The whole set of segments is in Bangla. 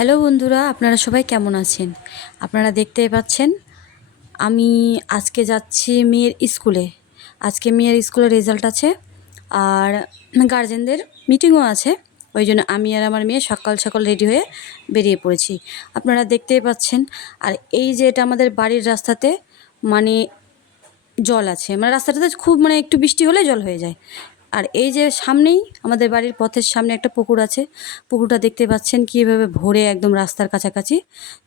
হ্যালো বন্ধুরা, আপনারা সবাই কেমন আছেন? আপনারা দেখতেই পাচ্ছেন আমি আজকে যাচ্ছি মেয়ের স্কুলে। আজকে মেয়ের স্কুলের রেজাল্ট আছে আর গার্জেনদের মিটিংও আছে। ওই জন্য আমি আর আমার মেয়ে সকাল সকাল রেডি হয়ে বেরিয়ে পড়েছি। আপনারা দেখতেই পাচ্ছেন। আর এই যে এটা আমাদের বাড়ির রাস্তাতে মানে জল আছে, মানে রাস্তাটাতে খুব একটু বৃষ্টি হলে জল হয়ে যায়। আর এই যে সামনেই আমাদের বাড়ির পথের সামনে একটা পুকুর আছে। পুকুরটা দেখতে পাচ্ছেন কীভাবে ভরে একদম রাস্তার কাছাকাছি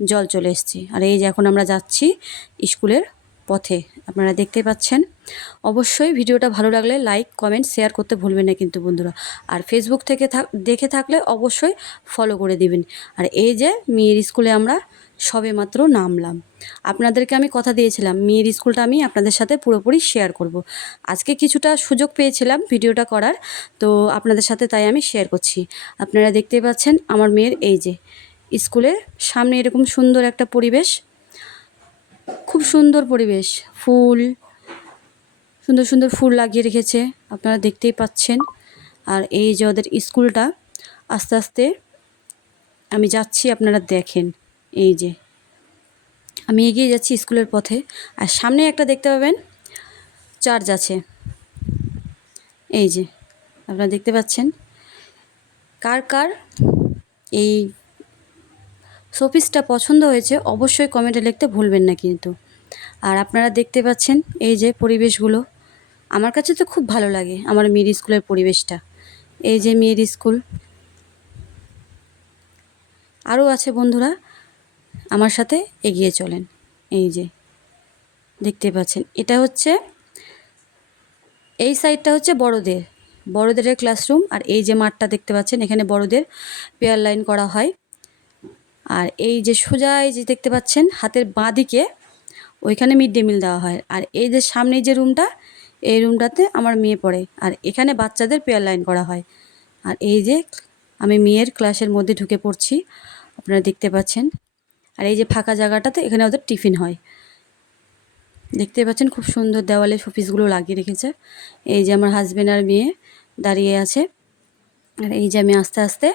জল চলে এসছে। আর এই যে এখন আমরা যাচ্ছি স্কুলের পথে, আপনারা দেখতে পাচ্ছেন। অবশ্যই ভিডিওটা ভালো লাগলে লাইক কমেন্ট শেয়ার করতে ভুলবেন না কিন্তু বন্ধুরা। আর ফেসবুক থেকে দেখে থাকলে অবশ্যই ফলো করে দিবেন। আর এই যে মেয়ের স্কুলে আমরা সবে মাত্র নামলাম। আপনাদেরকে আমি কথা দিয়েছিলাম মেয়ের স্কুলটা আমি আপনাদের সাথে পুরোপুরি শেয়ার করব। আজকে কিছুটা সুযোগ পেয়েছিলাম ভিডিওটা করার, তো আপনাদের সাথে তাই আমি শেয়ার করছি। আপনারা দেখতে পাচ্ছেন আমার মেয়ের এই যে স্কুলের সামনে এরকম সুন্দর একটা পরিবেশ, খুব সুন্দর পরিবেশ, ফুল, সুন্দর সুন্দর ফুল লাগিয়ে রেখেছে, আপনারা দেখতেই পাচ্ছেন। আর এই যে ওদের স্কুলটা, আস্তে আস্তে আমি যাচ্ছি, আপনারা দেখেন। এই যে আমি এগিয়ে যাচ্ছি স্কুলের পথে। আর সামনে একটা দেখতে পাবেন চার্চ আছে, এই যে আপনারা দেখতে পাচ্ছেন। কার কার এই শোপিসটা পছন্দ হয়েছে অবশ্যই কমেন্টে লিখতে ভুলবেন না কিন্তু। আর আপনারা দেখতে পাচ্ছেন এই যে পরিবেশগুলো, আমার কাছে তো খুব ভালো লাগে আমার মেয়ের স্কুলের পরিবেশটা। এই যে মেয়ের স্কুল, আরও আছে বন্ধুরা, আমার সাথে এগিয়ে চলেন। এই যে দেখতে পাচ্ছেন এটা হচ্ছে, এই সাইডটা হচ্ছে বড়দের ক্লাসরুম। আর এই যে মাঠটা দেখতে পাচ্ছেন, এখানে বড়দের পেয়ার লাইন করা হয়। আর এই যে সোজা এই যে দেখতে পাচ্ছেন হাতের বাঁ দিকে, ওইখানে মিড ডে মিল দেওয়া হয়। আর এই যে সামনে যে রুমটা, এই রুমটাতে আমার মেয়ে পড়ে। আর এখানে বাচ্চাদের পেয়ার লাইন করা হয়। আর এই যে আমি মেয়ের ক্লাসের মধ্যে ঢুকে পড়ছি, আপনারা দেখতে পাচ্ছেন। আর এই যে ফাঁকা জায়গাটাতে এখানে ওদের টিফিন হয়। দেখতে পাচ্ছেন খুব সুন্দর দেওয়ালে শোপিসগুলো লাগিয়ে রেখেছে। এই যে আমার হাজব্যান্ড আর মেয়ে দাঁড়িয়ে আছে। আর এই যে আমি আস্তে আস্তে